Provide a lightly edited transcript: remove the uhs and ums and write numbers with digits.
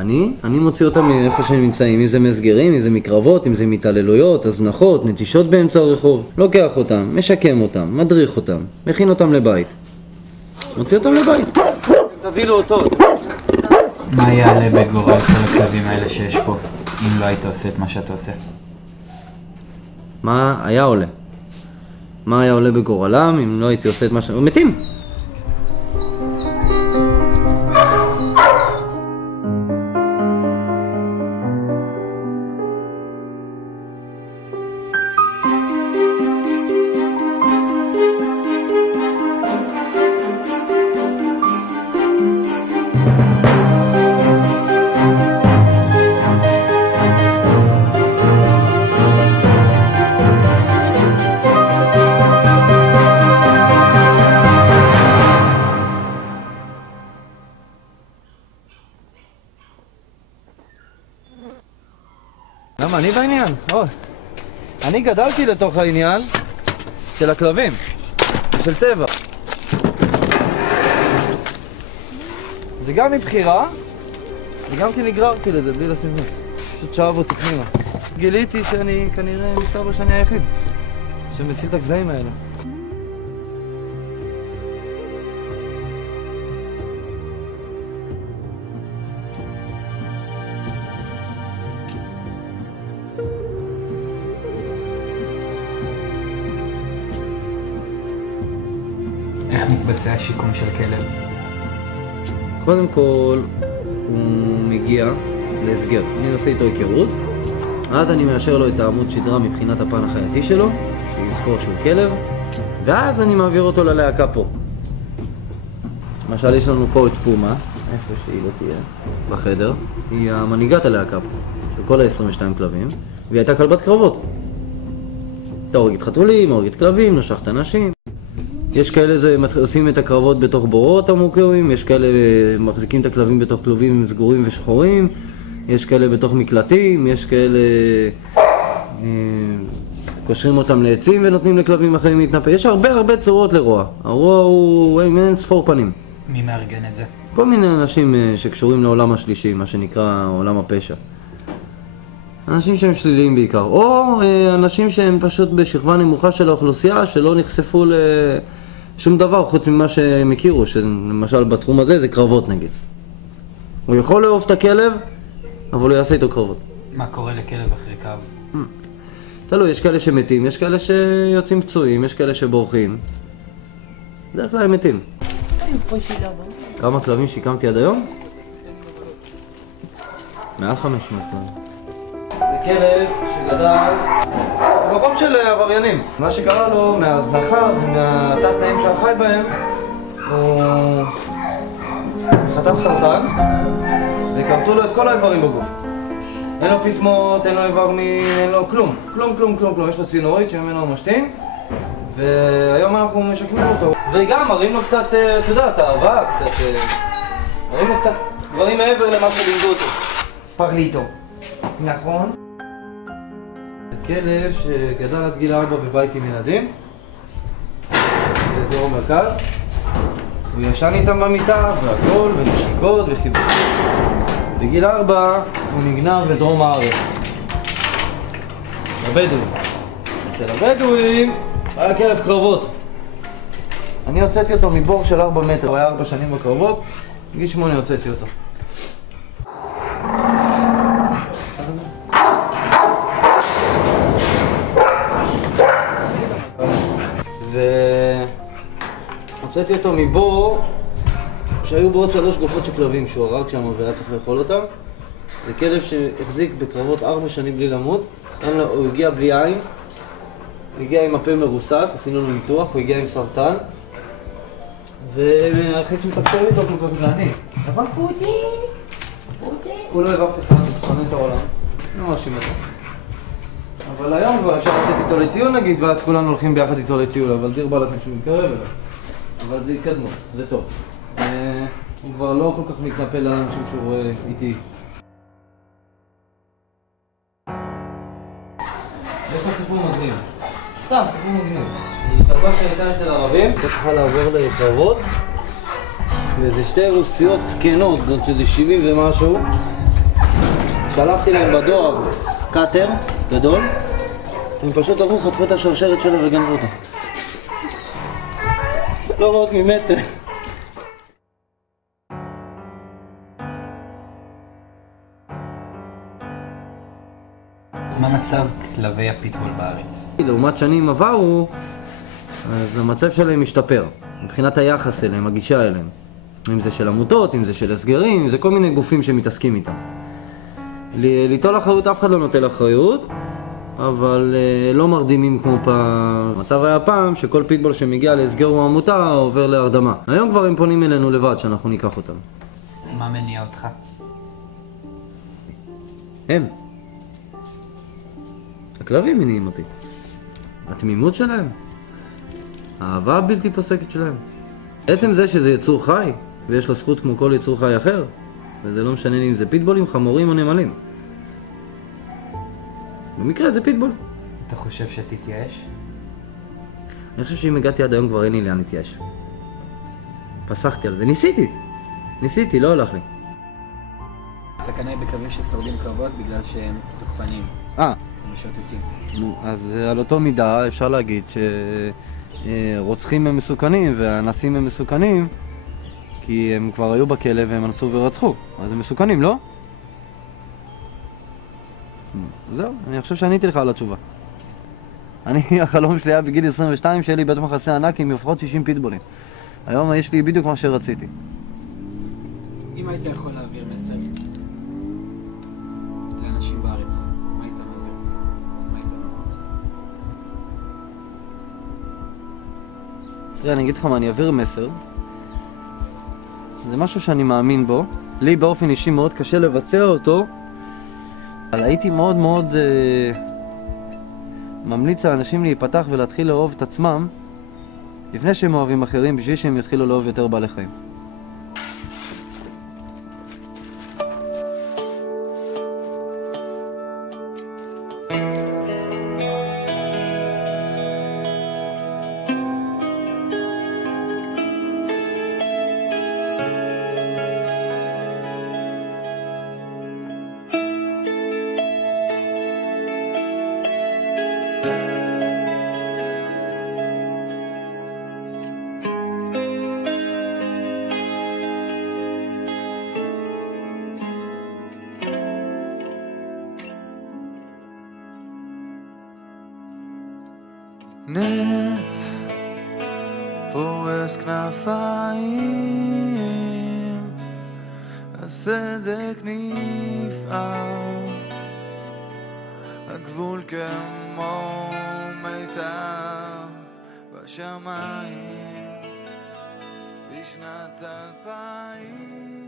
אני מוציא אותם מאיפה שהם נמצאים, אם זה מסגרים, אם זה מקרבות, אם זה מתעללויות, הזנחות, נטישות באמצע הרחוב. לוקח אותם, משקם אותם, מדריך אותם, מכין אותם לבית. מוציא אותם לבית. תביא לו אותו. מה יעלה בגורל כל הכלבים האלה שיש פה, אם לא היית עושה את מה שאתה עושה? מה היה עולה? מה היה עולה בגורלם אם לא הייתי עושה את מה ש... מתים! למה? אני בעניין. אני גדלתי לתוך העניין של הכלבים, של טבע. זה גם מבחירה, וגם כי נגררתי לזה בלי לשים לב. פשוט שאב אותי פנימה. גיליתי שאני כנראה מסתבר שאני היחיד שמציל את הגזעים האלה. איך מתבצע שיקום של כלב? קודם כל, הוא מגיע להסגר. אני עושה איתו היכרות, אז אני מאשר לו את העמוד שדרה מבחינת הפן החייתי שלו, שיזכור שהוא כלב, ואז אני מעביר אותו ללהקה פה. למשל, יש לנו פה את פומה, איפה שהיא לא תהיה, בחדר. היא המנהיגת הלהקה פה, של כל ה-22 כלבים, והיא הייתה כלבת קרבות. הייתה הורגת חתולים, הורגת כלבים, נשכת אנשים. יש כאלה עושים את הקרבות בתוך בורות עמוקים, יש כאלה מחזיקים את הכלבים בתוך כלובים סגורים ושחורים, יש כאלה בתוך מקלטים, יש כאלה קושרים אותם לעצים ונותנים לכלבים אחרים להתנפל. יש הרבה צורות לרוע. הרוע הוא אין ספור פנים. מי מארגן את זה? כל מיני אנשים שקשורים לעולם השלישי, מה שנקרא עולם הפשע. אנשים שהם שליליים בעיקר, או אנשים שהם פשוט בשכבה נמוכה של האוכלוסייה שלא נחשפו לשום דבר חוץ ממה שהם הכירו, שלמשל בתחום הזה זה קרבות נגיד. הוא יכול לאהוב את הכלב, אבל הוא יעשה איתו קרבות. מה קורה לכלב אחרי קו? תלוי, יש כאלה שמתים, יש כאלה שיוצאים פצועים, יש כאלה שבורחים. בדרך כלל הם מתים. כמה כלבים שיקמתי עד היום? 500 כלבים. זה כלב שגדל במקום של עבריינים. מה שקרה לו מההזנחה ומהתת תנאים שהחי בהם, הוא חטף סרטן וקרטו לו את כל האיברים בגוף. אין לו פטמות, אין לו איבר מין, אין לו כלום. כלום. יש לו צינורית שממנו הוא משתין, והיום אנחנו משקמים אותו. וגם מראים לו קצת, אתה יודע, אהבה, מראים לו קצת דברים מעבר למה שלימדו אותו. פרליטו. נכון. כלב שגדל עד גיל 4 בבית עם ילדים באזור המרכז. הוא ישן איתם במיטה והכל, ונשיקות וחיבוק. בגיל 4 הוא נגנב לדרום הארץ, לבדואים. אצל הבדואים היה כלב קרבות. אני הוצאתי אותו מבור של 4 מטר, הוא היה 4 שנים בקרבות, בגיל 8 הוצאתי אותו. הוצאתי אותו מבור שהיו בו עוד 3 גופות של כלבים שהוא הרג שם והיה צריך לאכול אותם. זה כלב שהחזיק בקרבות 4 שנים בלי למות. הוא הגיע בלי עין, הוא הגיע עם הפה מרוסק, עשינו לו ניתוח, הוא הגיע עם סרטן, והיחיד שמתקשר איתו כל כך גלעני. אבל פוטי! הוא לא הראה אף אחד, הוא שונא את העולם. לא מאשים אותו. אבל היום כבר אפשר לצאת איתו לטיול נגיד, ואז כולנו הולכים ביחד איתו לטיול, אבל דיר בעלת משהו מתקרב אליו. אבל זה התקדמות, זה טוב. הוא כבר לא כל כך מתנפל לאנשים שהוא רואה איתי. יש לך סיפור מדהים. סתם, סיפור מדהים. היא כזאת שהייתה אצל ערבים, הייתה צריכה לעבור לקרבות, וזה 2 רוסיות זקנות, זאת שזה 70 ומשהו, שלחתי להם בדואר קאטר גדול, הם פשוט הלכו, חתכו את השרשרת שלו וגנבו אותה. לא ראות ממטר. מה מצב כלבי הפיטבול בארץ? לעומת שנים עברו, אז המצב שלהם משתפר, מבחינת היחס אליהם, הגישה אליהם. אם זה של עמותות, אם זה של הסגרים, זה כל מיני גופים שמתעסקים איתם. ליטול אחריות, אף אחד לא נוטל אחריות, אבל לא מרדימים כמו פעם. המצב היה פעם שכל פיטבול שמגיע להסגר או עמותה עובר להרדמה. היום כבר הם פונים אלינו לבד שאנחנו ניקח אותם. מה מניע אותך? הם. הכלבים מניעים אותי. התמימות שלהם. האהבה הבלתי פוסקת שלהם. בעצם זה שזה יצור חי, ויש לו זכות כמו כל יצור חי אחר, וזה לא משנה אם זה פיטבולים, חמורים או נמלים. במקרה זה פיטבול. אתה חושב שתתייאש? אני חושב שאם הגעתי עד היום כבר אין לי לאן להתייאש. פסחתי על זה, ניסיתי, לא הלך לי. הסכנה היא בכלבים ששורדים קרבות בגלל שהם תוקפנים. משוטטים. אז על אותו מידה אפשר להגיד שרוצחים הם מסוכנים והאנסים הם מסוכנים כי הם כבר היו בכלא והם אנסו ורצחו, אז הם מסוכנים, לא? זהו, אני חושב שעניתי לך על התשובה. החלום שלי היה בגיל 22 שיהיה לי בית מחסה ענק עם לפחות 60 פיטבולים. היום יש לי בדיוק מה שרציתי. אם היית יכול להעביר מסר לאנשים בארץ, מה היית מעביר? תראה, אני אגיד לך מה, אני אעביר מסר. זה משהו שאני מאמין בו. לי באופן אישי מאוד קשה לבצע אותו, אבל הייתי מאוד מאוד ממליץ לאנשים להיפתח ולהתחיל לאהוב את עצמם לפני שהם אוהבים אחרים, בשביל שהם יתחילו לאהוב יותר בעלי חיים. נץ פורס כנפיים, הסדק נפער, הגבול כמו מיתר בשמיים בשנת 2000.